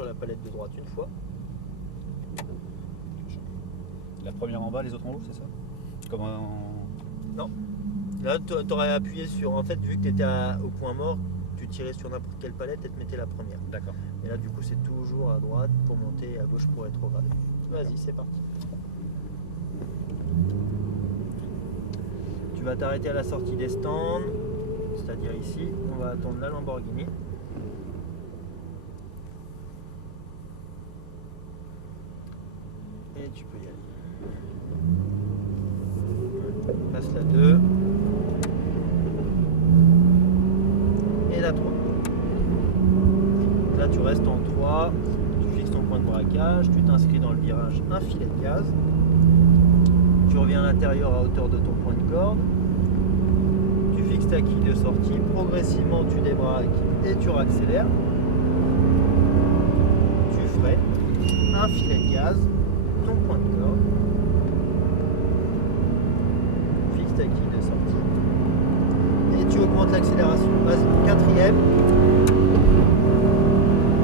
sur la palette de droite une fois. La première en bas, les autres en haut, c'est ça? Comme Non. Là, tu aurais appuyé sur. En fait, vu que tu étais au point mort, tu tirais sur n'importe quelle palette et te mettais la première. D'accord. Et là, du coup, c'est toujours à droite pour monter et à gauche pour rétrograder. Vas-y, c'est parti. Tu vas t'arrêter à la sortie des stands, c'est-à-dire ici. On va attendre la Lamborghini. Et tu peux y aller. Passe la 2. Et la 3. Là, tu restes en 3. Tu fixes ton point de braquage. Tu t'inscris dans le virage, un filet de gaz. Tu reviens à l'intérieur à hauteur de ton point de corde. Tu fixes ta quille de sortie. Progressivement, tu débraques et tu réaccélères. Tu freines, un filet de gaz, ton point de corde. Fixe ta quille de sortie. Et tu augmentes l'accélération. Vas-y, quatrième.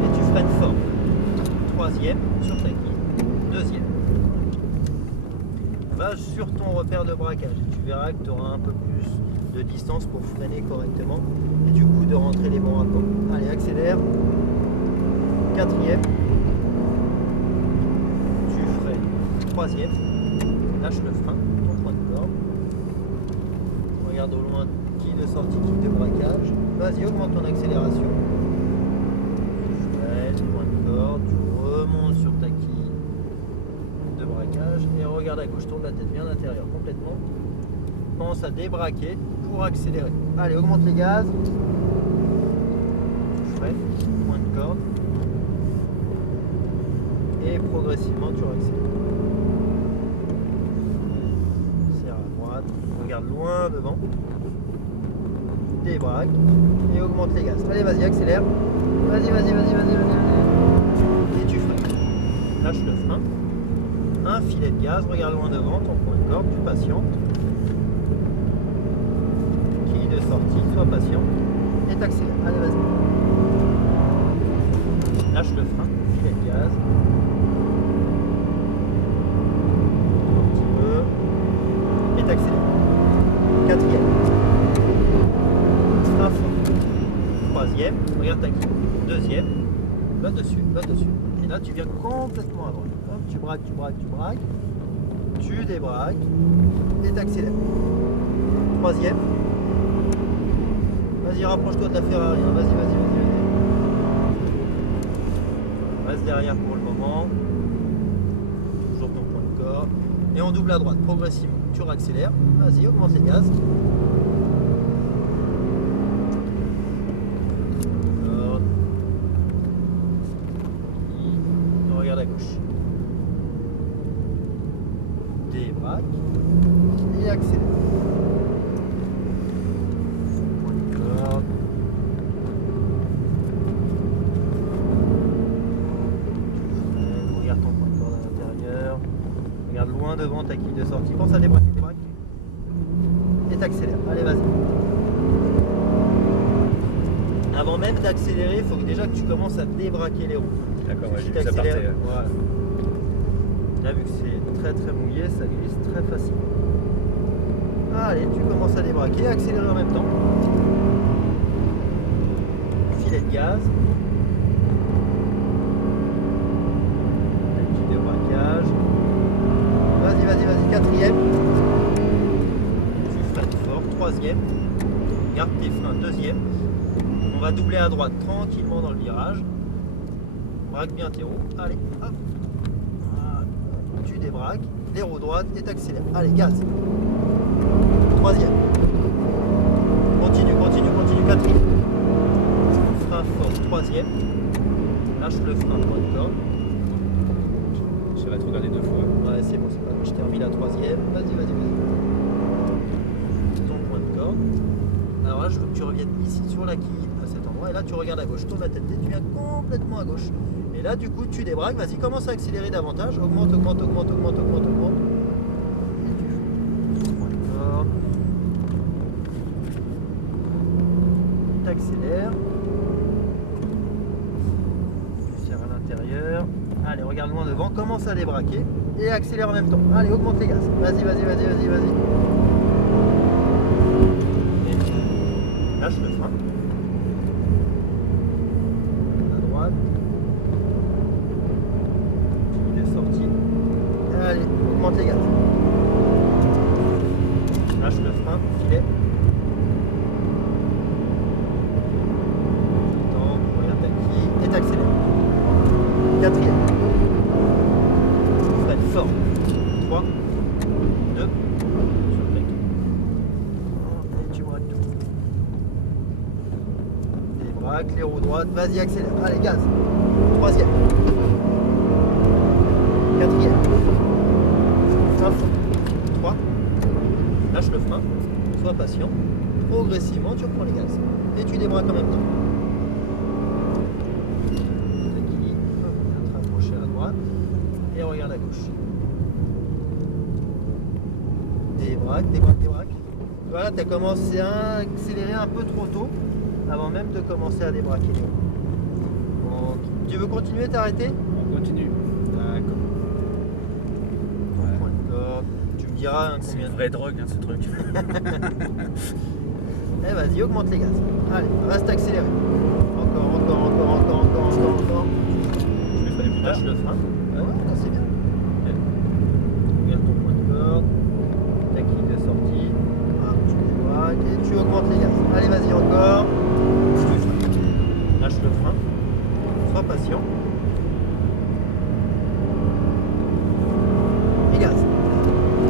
Et tu freines fort. Troisième sur ta quille. Deuxième. Va sur ton repère de braquage et tu verras que tu auras un peu plus de distance pour freiner correctement et du coup de rentrer les bons rapports. Allez, accélère. Quatrième. Tu freines. Troisième. Lâche le frein, ton point de corde. Regarde au loin, quille de sortie, quille de braquage. Vas-y, augmente ton accélération. Tu freines, point de corde, tu remontes sur ta quille de braquage et regarde à gauche, tourne la tête bien l'intérieur complètement. Pense à débraquer pour accélérer. Allez, augmente les gaz. Freine, point de corde. Et progressivement tu réaccélères. Serre à droite, regarde loin devant. Débraque et augmente les gaz. Allez, vas-y, accélère. Vas-y. Et tu freines. Lâche le frein. Un filet de gaz, regarde loin devant, ton point de corde, tu patientes. Quille de sortie, sois patient. Et t'accélères. Allez, vas-y. Lâche le frein, filet de gaz. Un petit peu. Et t'accélères. Quatrième. Frein fort. Troisième, regarde ta quille. Deuxième. Va dessus. Et là, tu viens complètement à droite. Hop, tu braques. Tu débraques et t'accélères. Troisième. Vas-y, rapproche-toi de la Ferrari. Vas-y. Reste derrière pour le moment. Toujours ton point de corde. Et on double à droite progressivement. Tu réaccélères. Vas-y, augmente les gaz. Regarde à gauche. Débraque et accélère. Point de corde. Regarde ton point de corde à l'intérieur. Regarde loin devant ta quille de sortie. Pense à débraquer. Et t'accélères. Allez, vas-y. Avant même d'accélérer, il faut déjà que tu commences à débraquer les roues. D'accord, Si j'ai vu ça partait. voilà. Là, vu que c'est très mouillé, ça glisse très facilement. Allez, tu commences à débraquer, accélérer en même temps. Filet de gaz. La quille de braquage. Vas-y, quatrième. Tu freines fort, troisième. Garde tes freins, deuxième. On va doubler à droite tranquillement dans le virage. Braque bien tes roues. Allez, hop. Voilà. Tu débraques, les roues droites et t'accélères. Allez, gaz. Troisième. Continue. Quatrième. Frein fort. Troisième. Lâche le frein, point de corde. Je vais te regarder 2 fois. Ouais, c'est bon, c'est pas grave. Je t'ai remis la troisième. Vas-y. Ton point de corde. Alors là, je veux que tu reviennes ici sur la quille à cet endroit. Et là, tu regardes à gauche. Tourne la tête et tu viens complètement à gauche. Et là, du coup, tu débraques. Vas-y, commence à accélérer davantage. Augmente. Et tu fais point de corde. T'accélères. Tu serres à l'intérieur. Allez, regarde loin devant, commence à débraquer et accélère en même temps. Allez, augmente les gaz. Vas-y, vas-y, vas-y, vas-y, vas-y. Lâche le frein. À droite. Il est sorti. Allez, augmente les gaz. Lâche le frein, filet. Attends, regarde qui et t'accélères. Quatrième. Freine fort. 3, 2, sur le break. Et tu braques tout. Débraque, les roues droites, vas-y accélère. Allez, gaz. Troisième. Quatrième. Frein fort. 3. Lâche le frein. Sois patient. Progressivement, tu reprends les gaz. Et tu débraques en même temps. Et regarde à gauche. Débraque, débraque, débraque. Voilà, tu as commencé à accélérer un peu trop tôt avant même de commencer à débraquer. Bon, tu veux continuer, t'arrêter? On continue. D'accord. Point de corde. Tu me diras C'est combien une de... vraie drogue, hein, ce truc. Eh vas-y, augmente les gaz. Allez, reste accéléré. Encore, encore, encore, encore, encore, encore, encore. Je vais freiner plus tard. Lâche le frein. Ah ouais, là c'est bien. Regarde ton point de corde. Ta ligne de sortie. Hop, tu débraques et tu augmentes les gaz. Allez, vas-y, encore. Lâche le frein. Sois patient. Et gaz.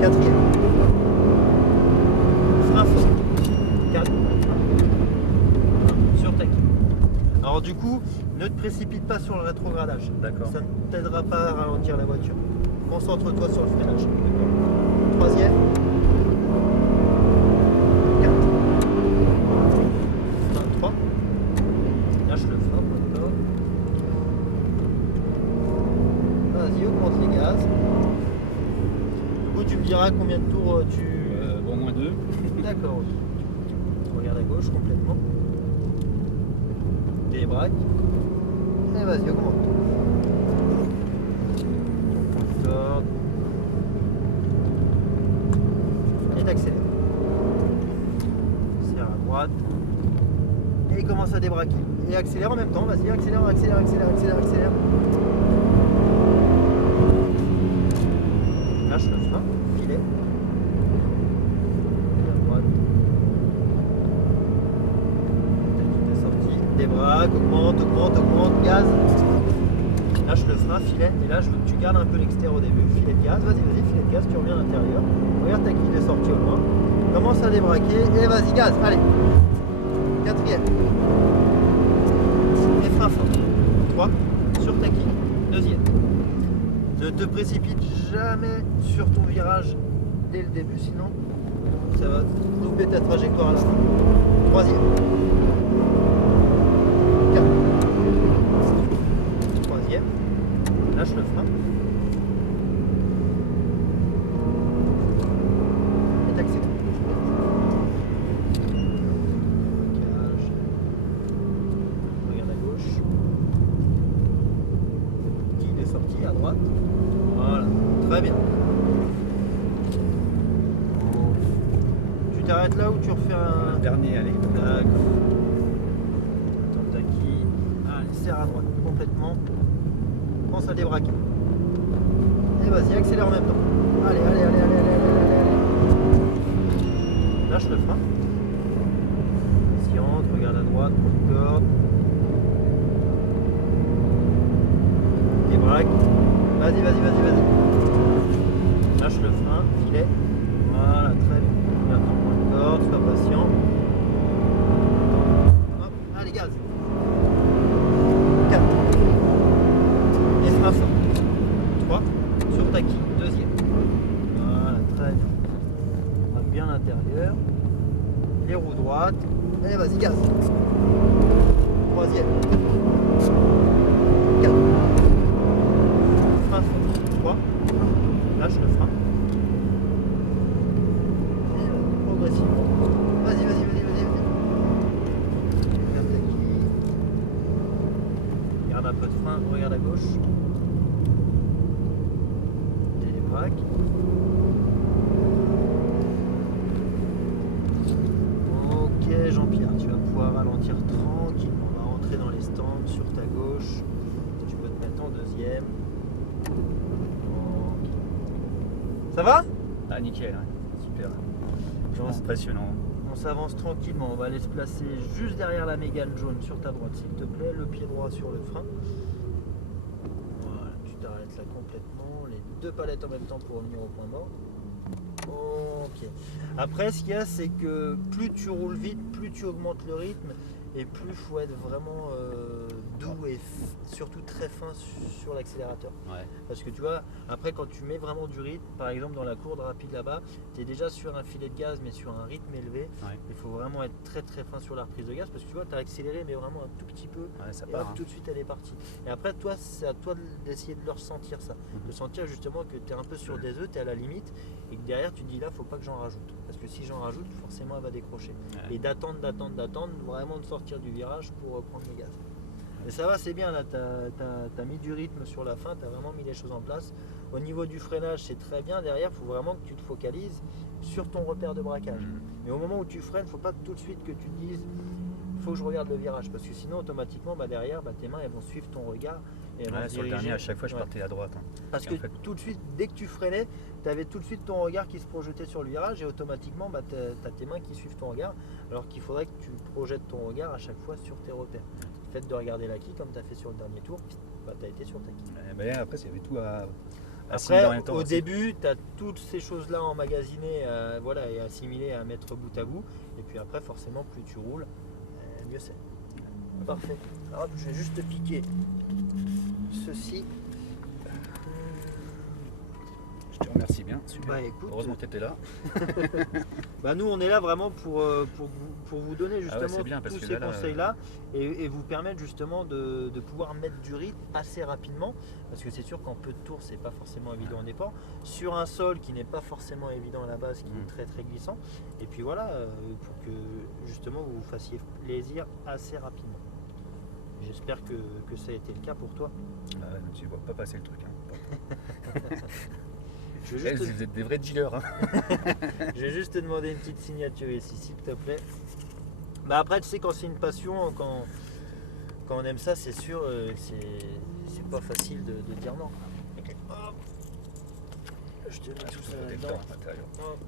Quatrième. Frein fort. 4. Sur ta quille. Alors du coup, ne te précipite pas sur le rétrogradage. D'accord. Ça ne t'aidera pas à ralentir la voiture. Concentre-toi sur le freinage. Troisième. 4. 23. Lâche le frein, encore. Vas-y, augmente les gaz. Du coup, tu me diras combien de tours tu... Au moins 2. D'accord. Tu regardes à gauche complètement. Débraque. Et vas-y, augmente. Corde. Et t'accélères. Serre à droite. Et commence à débraquer. Et accélère en même temps. Vas-y, accélère, accélère, accélère, accélère, accélère. Lâche le frein. Filet. Et à droite. T'es sorti. Débraque, augmente, augmente, augmente, gaz. Lâche le frein, filet, et là je veux que tu gardes un peu l'extérieur au début, filet de gaz, vas-y, vas-y, filet de gaz, tu reviens à l'intérieur, regarde ta quille de sortie au loin, commence à débraquer, et vas-y, gaz, allez. Quatrième. Et frein fort. 3, sur ta quille. Deuxième. Ne te précipite jamais sur ton virage dès le début, sinon ça va doubler ta trajectoire à la fin. Troisième. 4. Troisième. Lâche le frein. Et t'accélères. Braquage. Regarde à gauche. Guide est sorti à droite. Voilà. Très bien. Tu t'arrêtes là ou tu refais un... Dernier, allez. D'accord. Attends, t'as qui? Allez, serre à droite complètement. Pense à débraquer. Et vas-y, accélère en même temps. Allez, allez, allez, allez, allez, allez, allez, allez. Lâche le frein. Patiente, regarde à droite, point de corde. Débraque. Vas-y, vas-y, vas-y, vas-y. Lâche le frein, filet. Voilà, très bien. Regarde ton point de corde, sois patient. Hop, allez, gaz. 4. Et frein fort. 3. Sur ta quille. Deuxième. Voilà, très bien. On braque bien l'intérieur. Les roues droites. Et vas-y, gaz. Troisième. 4. Frein fort. 3. Lâche le frein. Et progressivement. Vas-y, vas-y, vas-y, vas-y, vas-y. Regarde ta quille. Garde un peu de frein, regarde à gauche. braque. Ok Jean-Pierre, tu vas pouvoir ralentir tranquillement. On va rentrer dans les stands sur ta gauche. Tu peux te mettre en deuxième. Tranquille. Ça va? Ah nickel, ouais. Super. Genre, Impressionnant. on s'avance tranquillement. On va aller se placer juste derrière la Mégane jaune sur ta droite, s'il te plaît. Le pied droit sur le frein. Voilà, tu t'arrêtes là complètement. Les deux palettes en même temps pour revenir au point mort. Ok. Après, ce qu'il y a, c'est que plus tu roules vite, plus tu augmentes le rythme et plus il faut être vraiment doux et surtout très fin sur l'accélérateur. Ouais. Parce que tu vois, après, quand tu mets vraiment du rythme, par exemple dans la courbe rapide là-bas, tu es déjà sur un filet de gaz mais sur un rythme élevé. Ouais. Il faut vraiment être très très fin sur la reprise de gaz parce que tu vois, tu as accéléré mais vraiment un tout petit peu. Ouais, ça Et part. hop, tout de suite elle est partie. Et après, toi, c'est à toi d'essayer de le ressentir ça. De sentir justement que tu es un peu sur des œufs, tu es à la limite et que derrière tu te dis là, faut pas que j'en rajoute. Parce que si j'en rajoute, forcément elle va décrocher. Ouais. Et d'attendre, vraiment de sortir du virage pour prendre le gaz. Et ça va, c'est bien là, tu as mis du rythme sur la fin, tu as vraiment mis les choses en place. Au niveau du freinage, c'est très bien. Derrière, il faut vraiment que tu te focalises sur ton repère de braquage. Mais au moment où tu freines, il ne faut pas tout de suite que tu te dises il faut que je regarde le virage. Parce que sinon, automatiquement, derrière, tes mains elles vont suivre ton regard. Et elles vont Ouais, se sur le diriger. dernier, à chaque fois, je Ouais. partais à droite. Parce Et que en fait- tout de suite, dès que tu freinais, tu avais tout de suite ton regard qui se projetait sur le virage et automatiquement, tu as tes mains qui suivent ton regard. Alors qu'il faudrait que tu projettes ton regard à chaque fois sur tes repères. Le fait de regarder l'acquis, comme tu as fait sur le dernier tour, tu as été sur ta quille. Ouais, mais après, il y avait tout à assimiler en Après, même temps au aussi. début, tu as toutes ces choses-là emmagasinées et assimilées à mettre bout à bout. Et puis après, forcément, plus tu roules, mieux c'est. Parfait. Alors, hop, je vais juste te piquer ceci. Je te remercie bien. Super. Bah, écoute, Heureusement que tu étais là. nous, on est là vraiment pour vous donner justement c'est bien, parce tous que ces là, conseils-là et vous permettre justement de pouvoir mettre du rythme assez rapidement. Parce que c'est sûr qu'en peu de tours, c'est pas forcément évident au départ. Sur un sol qui n'est pas forcément évident à la base, qui est très très glissant. Et puis voilà, pour que justement vous vous fassiez plaisir assez rapidement. J'espère que ça a été le cas pour toi. Tu vois pas passer le truc. Je vais, juste Vous êtes des vrais dealers. je vais juste te demander une petite signature ici, s'il te plaît. Après, tu sais, quand c'est une passion, quand on aime ça, c'est sûr, c'est pas facile de dire non. Ok. Hop. Je te mets tout ça là-dedans. Hop.